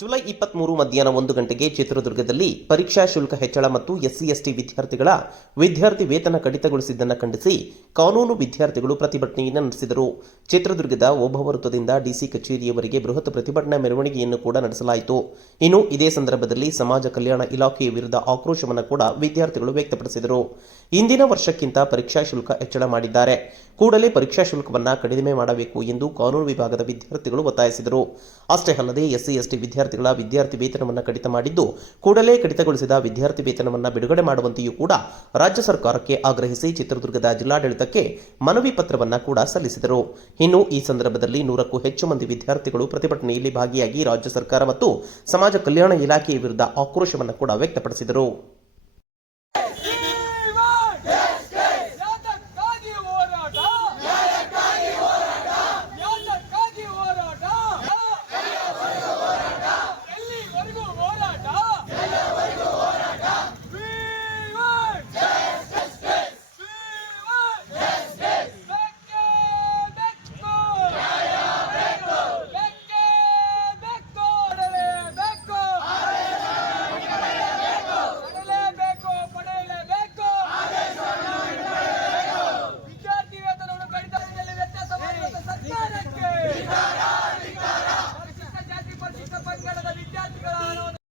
July 23 ಮಧ್ಯಾಹ್ನ 1 ಗಂಟೆಗೆ ಚಿತ್ರದುರ್ಗದಲ್ಲಿ ಪರೀಕ್ಷಾ ಶುಲ್ಕ ಹೆಚ್ಚಳ ಮತ್ತು ಎಸ್ಸಿ/ಎಸ್ಟಿ ವಿದ್ಯಾರ್ಥಿಗಳ ವಿದ್ಯಾರ್ಥಿ ವೇತನ ಕಡಿತಗೊಳಿಸಿದ್ದನ್ನು ಖಂಡಿಸಿ ಕಾನೂನು ವಿದ್ಯಾರ್ಥಿಗಳು ಪ್ರತಿಭಟನೆಯನ್ನು ನಡೆಸಿದರು. ಚಿತ್ರದುರ್ಗದ ಓಬವ್ವ ವೃತ್ತದಿಂದ ಡಿಸಿ ಕಚೇರಿಯವರೆಗೆ ಬೃಹತ್ ಪ್ರತಿಭಟನಾ ಮೆರವಣಿಗೆಯನ್ನು ಕೂಡ ನಡೆಸಲಾಯಿತು. ಇನ್ನು ಇದೇ ಸಂದರ್ಭದಲ್ಲಿ ಸಮಾಜ ಕಲ್ಯಾಣ ಇಲಾಖೆಯ ವಿರುದ್ಧ ಆಕ್ರೋಶವನ್ನು ಕೂಡ ವಿದ್ಯಾರ್ಥಿಗಳು ವ್ಯಕ್ತಪಡಿಸಿದರು. ಇಂದಿನ ವರ್ಷಕ್ಕಿಂತ ಪರೀಕ್ಷಾ ಶುಲ್ಕ ಹೆಚ್ಚಳ ಮಾಡಿದ್ದಾರೆ, ಕೂಡಲೇ ಪರೀಕ್ಷಾ ಶುಲ್ಕವನ್ನು ಕಡಿಮೆ ಮಾಡಬೇಕು ಎಂದು ಕಾನೂನು ವಿಭಾಗದ ವಿದ್ಯಾರ್ಥಿಗಳು ಒತ್ತಾಯಿಸಿದರು. ಅಷ್ಟೇ ಅಲ್ಲದೆ ಎಸ್ಸಿ/ಎಸ್ಟಿ ವಿದ್ಯಾರ್ಥಿಗಳ ವಿದ್ಯಾರ್ಥಿ ವೇತನವನ್ನು ಕಡಿತ ಮಾಡಿದ್ದು, ಕೂಡಲೇ ಕಡಿತಗೊಳಿಸಿದ ವಿದ್ಯಾರ್ಥಿ ವೇತನವನ್ನು ಬಿಡುಗಡೆ ಮಾಡುವಂತೆಯೂ ಕೂಡ ರಾಜ್ಯ ಸರ್ಕಾರಕ್ಕೆ ಆಗ್ರಹಿಸಿ ಚಿತ್ರದುರ್ಗದ ಜಿಲ್ಲಾಡಳಿತಕ್ಕೆ ಮನವಿ ಪತ್ರವನ್ನು ಕೂಡ ಸಲ್ಲಿಸಿದರು. ಇನ್ನು ಈ ಸಂದರ್ಭದಲ್ಲಿ 100ಕ್ಕೂ ಹೆಚ್ಚು ಮಂದಿ ವಿದ್ಯಾರ್ಥಿಗಳು ಪ್ರತಿಭಟನೆಯಲ್ಲಿ ಭಾಗಿಯಾಗಿ ರಾಜ್ಯ ಸರ್ಕಾರ ಮತ್ತು ಸಮಾಜ ಕಲ್ಯಾಣ ಇಲಾಖೆಯ ವಿರುದ್ಧ ಆಕ್ರೋಶವನ್ನು ಕೂಡ ವ್ಯಕ್ತಪಡಿಸಿದರು.